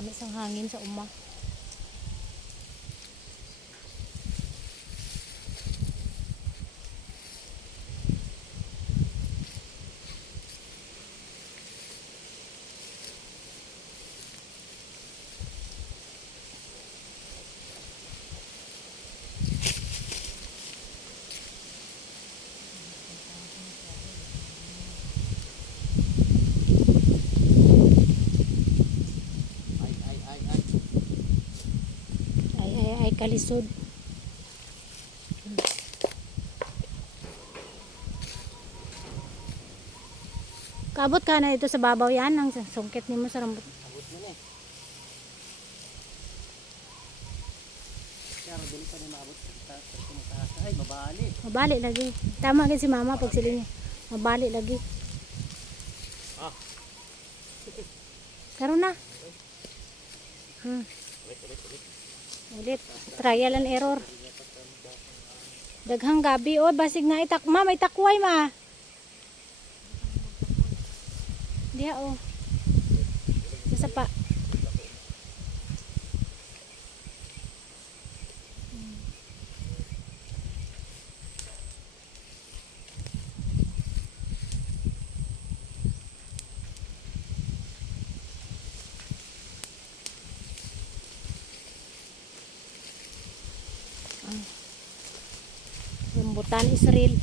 Nami sang hangin sa uma. Ay kalisod. Kaabot ka na dito sa babaw yan ang sungkit nimo sa rambut. Abot na eh. Pero dili pa ni maabot sa ay mabali. Mabali lagi. Tama gid si mama pag sila niya. Mabali lagi. Ah. Karon na. Ulit. Trial and error. Daghang gabi o basig na itakma may takway ma. Diha o. Sa pa. Rambutan Israel.